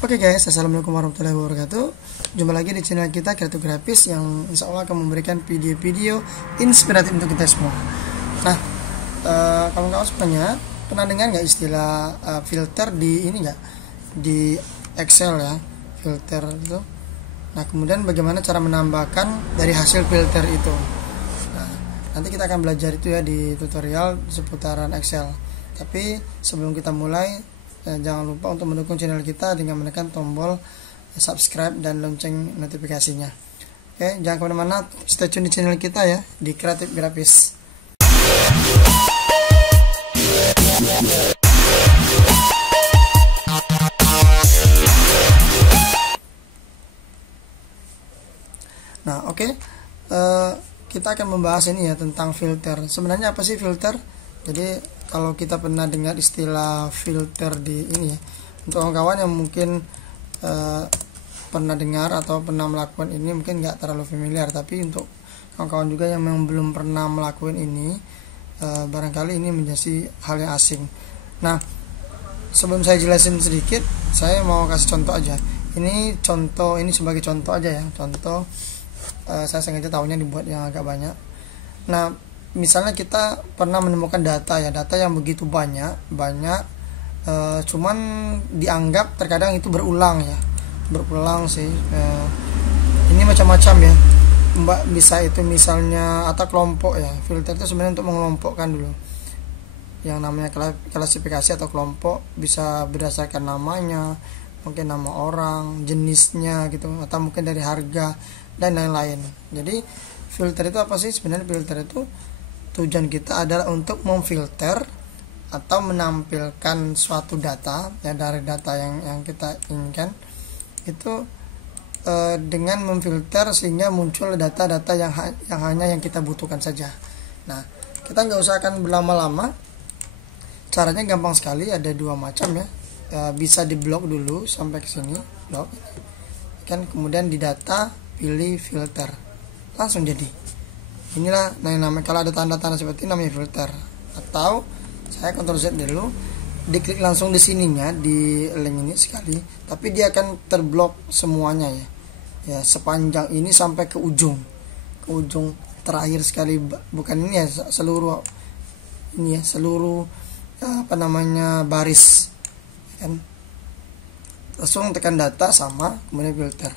Oke guys, assalamualaikum warahmatullahi wabarakatuh. Jumpa lagi di channel kita Kreatif Grafis yang insya Allah akan memberikan video-video inspiratif untuk kita semua. Nah, kawan-kawan semuanya pernah dengar nggak istilah filter di ini nggak, di Excel ya, filter itu. Nah, kemudian bagaimana cara menambahkan dari hasil filter itu. Nah, nanti kita akan belajar itu ya di tutorial seputaran Excel. Tapi sebelum kita mulai, jangan lupa untuk mendukung channel kita dengan menekan tombol subscribe dan lonceng notifikasinya. Oke, jangan kemana-mana, stay tune di channel kita ya, di Kreatif Grafis. Nah, oke, kita akan membahas ini ya tentang filter. Sebenarnya apa sih filter? Jadi kalau kita pernah dengar istilah filter di ini ya, untuk kawan-kawan yang mungkin pernah dengar atau pernah melakukan ini mungkin nggak terlalu familiar, tapi untuk kawan-kawan juga yang memang belum pernah melakukan ini, barangkali ini menjadi hal yang asing. Nah, sebelum saya jelasin sedikit, saya mau kasih contoh aja. Ini contoh, ini sebagai contoh aja ya, contoh. Saya sengaja tahunya dibuat yang agak banyak. Nah, misalnya kita pernah menemukan data ya, data yang begitu banyak, cuman dianggap terkadang itu berulang sih. Ini macam-macam ya, bisa itu misalnya atau kelompok ya. Filter itu sebenarnya untuk mengelompokkan dulu. Yang namanya klasifikasi atau kelompok bisa berdasarkan namanya, mungkin nama orang, jenisnya gitu, atau mungkin dari harga dan lain-lain. Jadi filter itu apa sih? Sebenarnya filter itu tujuan kita adalah untuk memfilter atau menampilkan suatu data ya, dari data yang kita inginkan itu dengan memfilter sehingga muncul data-data yang hanya yang kita butuhkan saja. Nah, kita nggak usah akan berlama-lama. Caranya gampang sekali, ada dua macam ya. Bisa di blok dulu sampai ke sini, blok kan, kemudian di data pilih filter, langsung jadi. Inilah namanya, kalau ada tanda-tanda seperti ini namanya filter. Atau saya Ctrl Z dulu, diklik langsung di sininya, di link ini sekali, tapi dia akan terblok semuanya ya, sepanjang ini sampai ke ujung terakhir sekali, bukan ini ya, seluruh ini ya, seluruh baris kan. Langsung tekan data sama kemudian filter.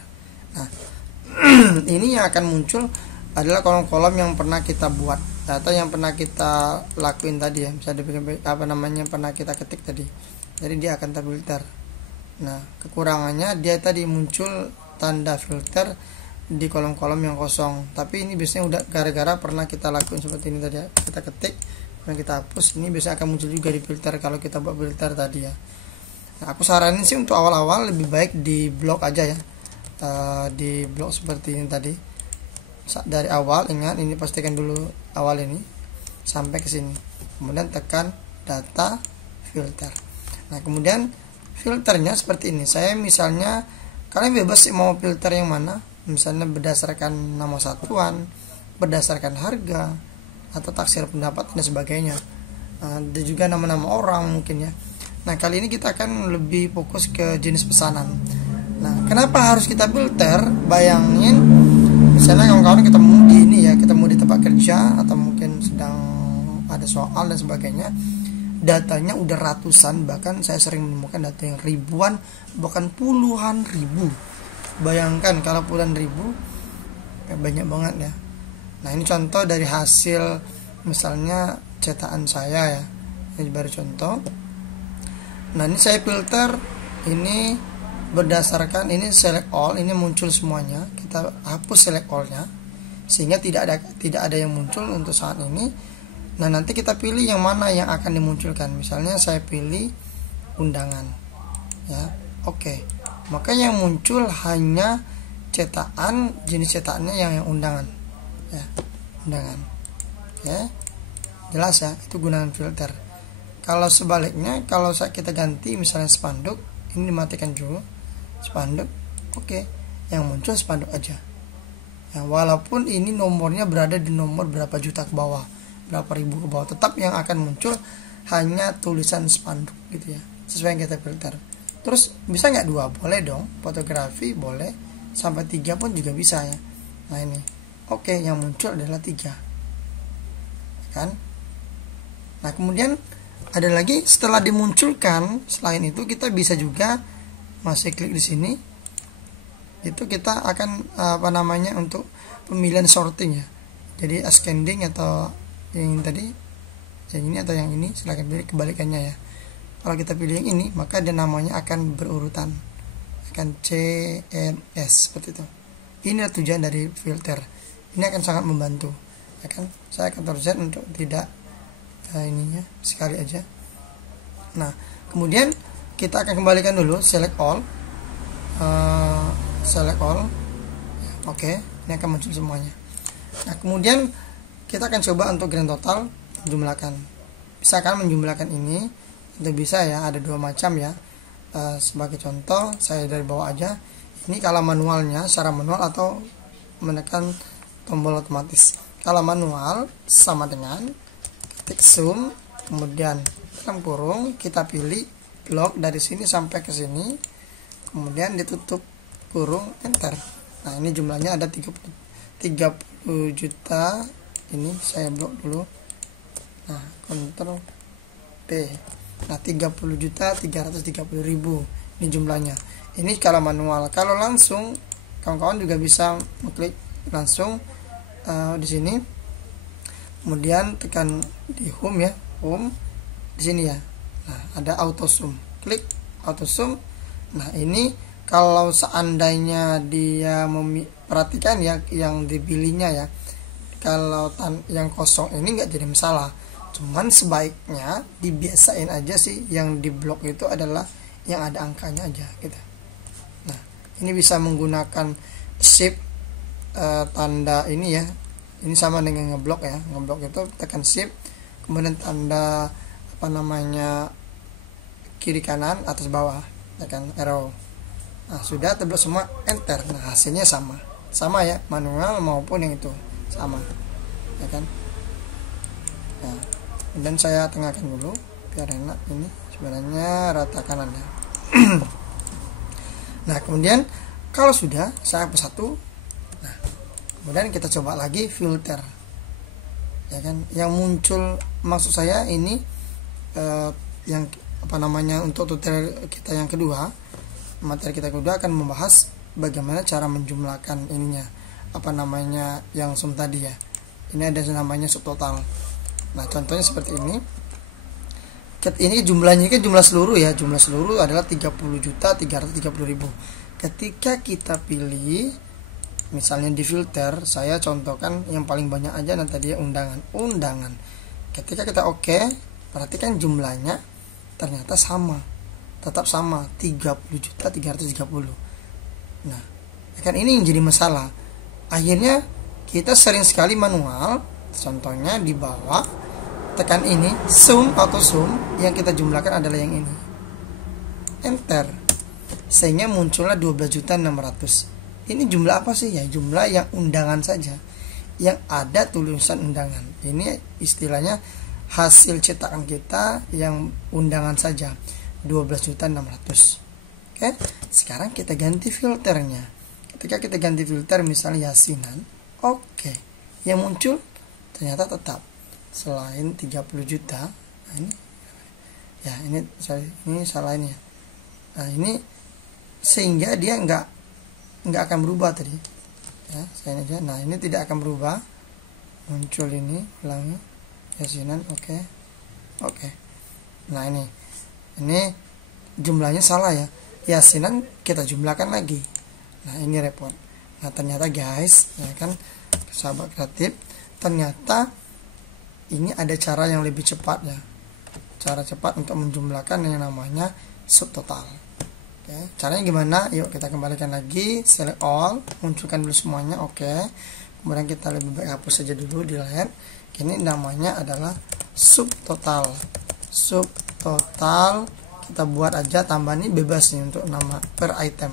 Nah, ini yang akan muncul adalah kolom-kolom yang pernah kita buat, data yang pernah kita lakuin tadi ya, bisa pernah kita ketik tadi. Jadi dia akan terfilter. Nah, kekurangannya dia tadi muncul tanda filter di kolom-kolom yang kosong. Tapi ini biasanya udah gara-gara pernah kita lakuin seperti ini tadi ya. Kita ketik, kemudian kita hapus. Ini biasanya akan muncul juga di filter kalau kita buat filter tadi ya. Nah, aku saranin sih untuk awal-awal lebih baik di blok aja ya. Di blok seperti ini tadi. Dari awal, ingat ini pastikan dulu awal ini sampai ke sini. Kemudian tekan data filter. Nah, kemudian filternya seperti ini. Saya misalnya, kalian bebas sih mau filter yang mana. Misalnya berdasarkan nama satuan, berdasarkan harga, atau taksir pendapat dan sebagainya. Ada juga nama-nama orang mungkin ya. Nah, kali ini kita akan lebih fokus ke jenis pesanan. Nah, kenapa harus kita filter? Bayangin misalnya kawan-kawan ketemu di ini ya, ketemu di tempat kerja atau mungkin sedang ada soal dan sebagainya, datanya udah ratusan, bahkan saya sering menemukan data yang ribuan, bahkan puluhan ribu. Bayangkan kalau puluhan ribu, banyak banget ya. Nah, ini contoh dari hasil misalnya cetakan saya ya, ini baru contoh. Nah, ini saya filter, ini berdasarkan ini select all, ini muncul semuanya. Kita hapus select all-nya sehingga tidak ada yang muncul untuk saat ini. Nah, nanti kita pilih yang mana yang akan dimunculkan. Misalnya saya pilih undangan ya. Oke. Maka yang muncul hanya cetakan, jenis cetakannya yang undangan ya, undangan ya. Jelas ya, itu gunaan filter. Kalau sebaliknya, kalau kita ganti misalnya spanduk, ini dimatikan dulu spanduk. Oke, yang muncul spanduk aja ya, walaupun ini nomornya berada di nomor berapa juta ke bawah, berapa ribu ke bawah, tetap yang akan muncul hanya tulisan spanduk gitu ya, sesuai yang kita filter. Terus bisa nggak 2? Boleh dong. Fotografi boleh, sampai 3 pun juga bisa ya. Nah ini oke, yang muncul adalah 3 kan. Nah kemudian ada lagi setelah dimunculkan, selain itu kita bisa juga masih klik di sini, itu kita akan untuk pemilihan sorting ya. Jadi ascending atau yang tadi, yang ini atau yang ini, silahkan pilih kebalikannya ya. Kalau kita pilih yang ini, maka dia namanya akan berurutan, akan CMS seperti itu. Ini tujuan dari filter. Ini akan sangat membantu, ya kan. Saya akan Ctrl Z untuk tidak ininya sekali aja. Nah kemudian kita akan kembalikan dulu, select all, oke, ini akan muncul semuanya. Nah kemudian kita akan coba untuk grand total jumlahkan. Misalkan menjumlahkan ini, itu bisa ya, ada 2 macam ya. Sebagai contoh saya dari bawah aja. Ini kalau manualnya secara manual atau menekan tombol otomatis. Kalau manual sama dengan ketik zoom, kemudian dalam kurung kita pilih blok dari sini sampai ke sini, kemudian ditutup kurung, enter. Nah ini jumlahnya ada 30 juta. Ini saya blok dulu. Nah Ctrl P. Nah 30.330.000 ini jumlahnya. Ini kalau manual. Kalau langsung, kawan-kawan juga bisa mengklik langsung di sini, kemudian tekan di home ya, home di sini ya. Nah ada auto zoom, klik auto zoom. Nah ini kalau seandainya dia perhatikan ya yang dipilihnya ya, kalau yang kosong ini nggak jadi masalah, cuman sebaiknya dibiasain aja sih yang di blok itu adalah yang ada angkanya aja gitu. Nah ini bisa menggunakan shift tanda ini ya, ini sama dengan ngeblok ya. Ngeblok itu tekan shift, kemudian tanda kiri kanan atas bawah, tekan arrow. Nah sudah terblok semua, enter. Nah hasilnya sama ya, manual maupun yang itu sama ya kan. Nah dan saya tengahkan dulu biar enak. Ini sebenarnya rata kanan ya. Nah kemudian kalau sudah saya hapus satu. Nah kemudian kita coba lagi filter ya kan. Yang muncul maksud saya ini yang untuk tutorial kita yang kedua, materi kita kedua akan membahas bagaimana cara menjumlahkan ininya, yang sum tadi ya. Ini ada namanya subtotal. Nah contohnya seperti ini. Ini jumlahnya kan jumlah seluruh ya, jumlah seluruh adalah 30.330.000. Ketika kita pilih misalnya di filter, saya contohkan yang paling banyak aja, nanti dia undangan. Ketika kita oke, perhatikan jumlahnya ternyata tetap sama 30.330. Nah kan ini yang jadi masalah. Akhirnya kita sering sekali manual. Contohnya di bawah, tekan ini zoom, auto zoom, yang kita jumlahkan adalah yang ini, enter, sehingga munculnya 12.600. Ini jumlah apa sih ya? Jumlah yang undangan saja, yang ada tulisan undangan. Ini istilahnya hasil cetakan kita yang undangan saja, 12.600. Oke, sekarang kita ganti filternya. Ketika kita ganti filter misalnya yasinan, oke, yang muncul ternyata tetap selain 30 juta. Nah ini ya, ini salah ini ya. Nah ini sehingga dia nggak akan berubah tadi ya, saya aja. Nah ini tidak akan berubah, muncul ini ulangi yasinan, oke. Nah ini jumlahnya salah ya, yasinan kita jumlahkan lagi. Nah ini repot. Nah ternyata guys ya kan, sahabat kreatif, ternyata ini ada cara yang lebih cepat ya, cara cepat untuk menjumlahkan yang namanya subtotal. Oke, caranya gimana? Yuk kita kembalikan lagi, select all, munculkan dulu semuanya, oke. Kemudian kita lebih baik hapus saja dulu di layar. Ini namanya adalah subtotal. Subtotal kita buat aja, tambah ini bebas nih untuk nama per item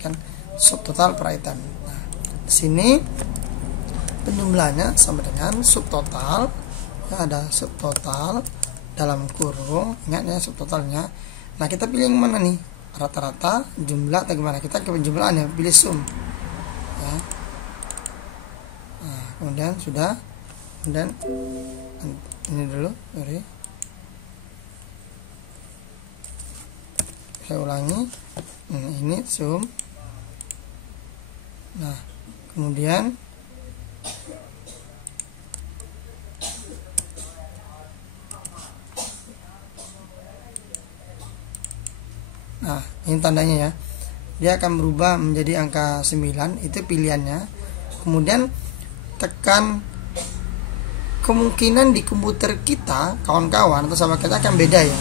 kan, subtotal per item. Nah di sini penjumlahannya sama dengan subtotal ya, ada subtotal dalam kurung, ingat ya subtotalnya. Nah kita pilih yang mana nih, rata-rata jumlah atau gimana, kita ke penjumlahan ya, pilih sum ya. Nah, kemudian sudah, kemudian ini dulu, sorry, saya ulangi, ini sum. Nah kemudian nah ini tandanya ya, dia akan berubah menjadi angka 9, itu pilihannya. Kemudian tekan, kemungkinan di komputer kita kawan-kawan atau sahabat kita akan beda ya.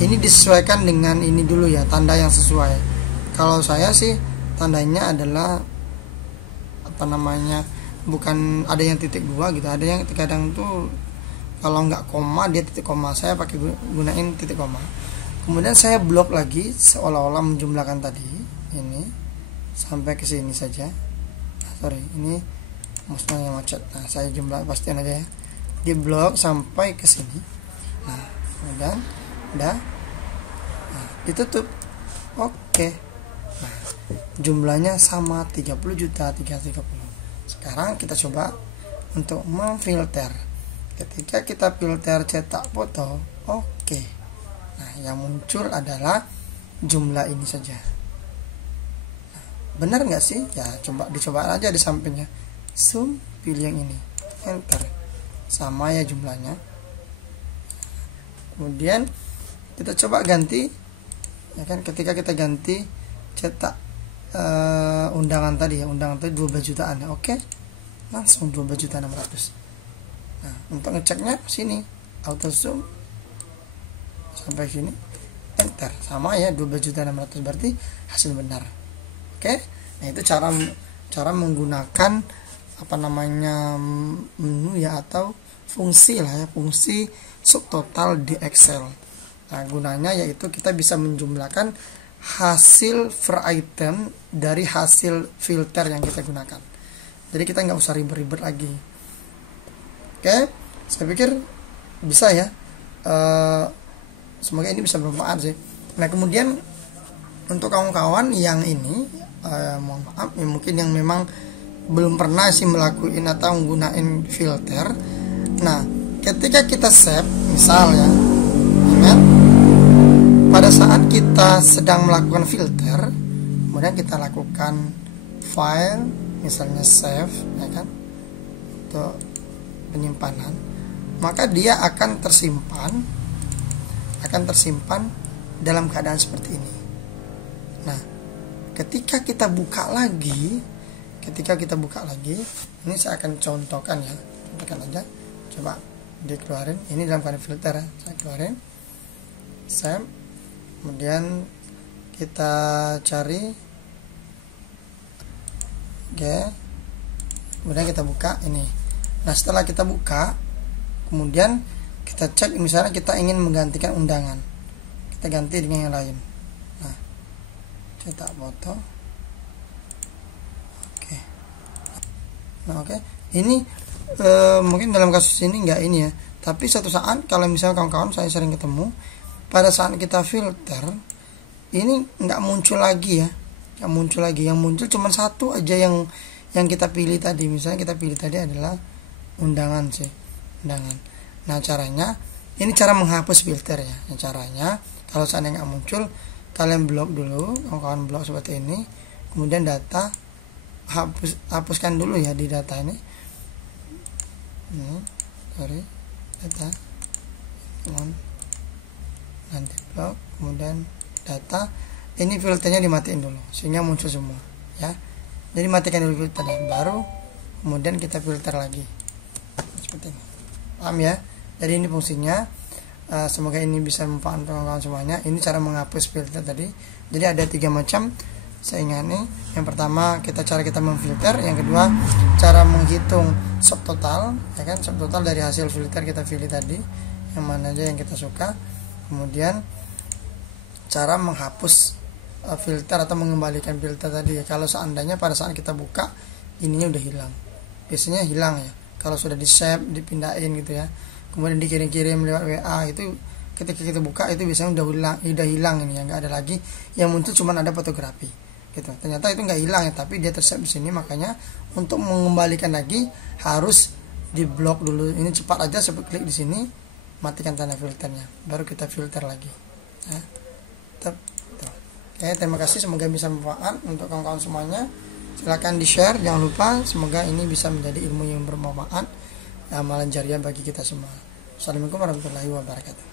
Ini disesuaikan dengan ini dulu ya, tanda yang sesuai. Kalau saya sih tandanya adalah apa namanya, bukan ada yang titik 2 gitu, ada yang kadang tuh kalau nggak koma dia titik koma, saya pakai gunain titik koma. Kemudian saya blok lagi seolah-olah menjumlahkan tadi ini sampai ke sini saja. Sorry, ini mouse-nya yang macet. Nah, saya jumlah pastian aja ya. Di blok sampai ke sini. Nah, kemudian udah. Nah, ditutup. Oke. Nah, jumlahnya sama 30 juta 330. Sekarang kita coba untuk memfilter. Ketika kita filter cetak foto, oke. Nah, yang muncul adalah jumlah ini saja. Nah, benar nggak sih? Ya, dicoba aja di sampingnya. Zoom, pilih yang ini, enter, sama ya jumlahnya. Kemudian kita coba ganti, ya kan? Ketika kita ganti cetak undangan tadi ya, undangan tadi 12 jutaan ya, oke, langsung 12.600. Nah, untuk ngeceknya sini, auto zoom sampai sini, enter, sama ya 12.600, berarti hasil benar. Oke, nah itu cara menggunakan apa namanya menu ya, atau fungsi lah ya, fungsi subtotal di Excel. Nah, gunanya yaitu kita bisa menjumlahkan hasil per item dari hasil filter yang kita gunakan. Jadi kita nggak usah ribet-ribet lagi. Oke, saya pikir bisa ya. Semoga ini bisa bermanfaat sih. Nah kemudian untuk kawan-kawan yang ini mohon maaf ya, mungkin yang memang belum pernah sih melakukan atau menggunakan filter. Nah ketika kita save, misal ya, ingat pada saat kita sedang melakukan filter, kemudian kita lakukan file, misalnya save ya kan, untuk penyimpanan, maka dia akan tersimpan dalam keadaan seperti ini. Nah, ketika kita buka lagi, ini saya akan contohkan ya, aja, coba dikeluarin, ini dalam keadaan filter ya, saya keluarin, save, kemudian kita cari, oke, kemudian kita buka ini. Nah, setelah kita buka, kemudian kita cek, misalnya kita ingin menggantikan undangan, kita ganti dengan yang lain. Nah, cetak foto, oke. Nah, oke, ini mungkin dalam kasus ini enggak ini ya, tapi suatu saat kalau misalnya kawan-kawan saya sering ketemu, pada saat kita filter ini enggak muncul lagi ya, yang muncul cuma satu aja yang kita pilih tadi. Misalnya kita pilih tadi adalah undangan sih, undangan. Nah caranya, ini cara menghapus filter ya. Nah, caranya kalau seandainya nggak muncul, kalian blok dulu, kawan-kawan blok seperti ini, kemudian data hapuskan dulu ya di data ini. Sorry, data, nanti blok, kemudian data, ini filternya dimatiin dulu sehingga muncul semua ya. Jadi matikan dulu filternya, baru kemudian kita filter lagi seperti ini. Paham ya? Jadi ini fungsinya. Semoga ini bisa membantu kawan-kawan semuanya. Ini cara menghapus filter tadi. Jadi ada 3 macam saya ingat. Yang pertama cara kita memfilter, yang kedua cara menghitung subtotal ya kan, subtotal dari hasil filter kita pilih tadi yang mana aja yang kita suka. Kemudian cara menghapus filter atau mengembalikan filter tadi ya. Kalau seandainya pada saat kita buka ininya udah hilang, biasanya hilang ya kalau sudah di save, dipindahin gitu ya, kemudian dikirim-kirim lewat WA, itu ketika kita buka itu biasanya udah hilang ini ya, nggak ada lagi, yang muncul cuma ada fotografi gitu. Ternyata itu nggak hilang ya, tapi dia tersave di sini. Makanya untuk mengembalikan lagi harus diblok dulu. Ini cepat aja, saya klik di sini, matikan tanda filternya, baru kita filter lagi ya. Oke, terima kasih, semoga bisa bermanfaat untuk kawan-kawan semuanya. Silahkan di share, jangan lupa, semoga ini bisa menjadi ilmu yang bermanfaat, amalan jariah bagi kita semua. Assalamualaikum warahmatullahi wabarakatuh.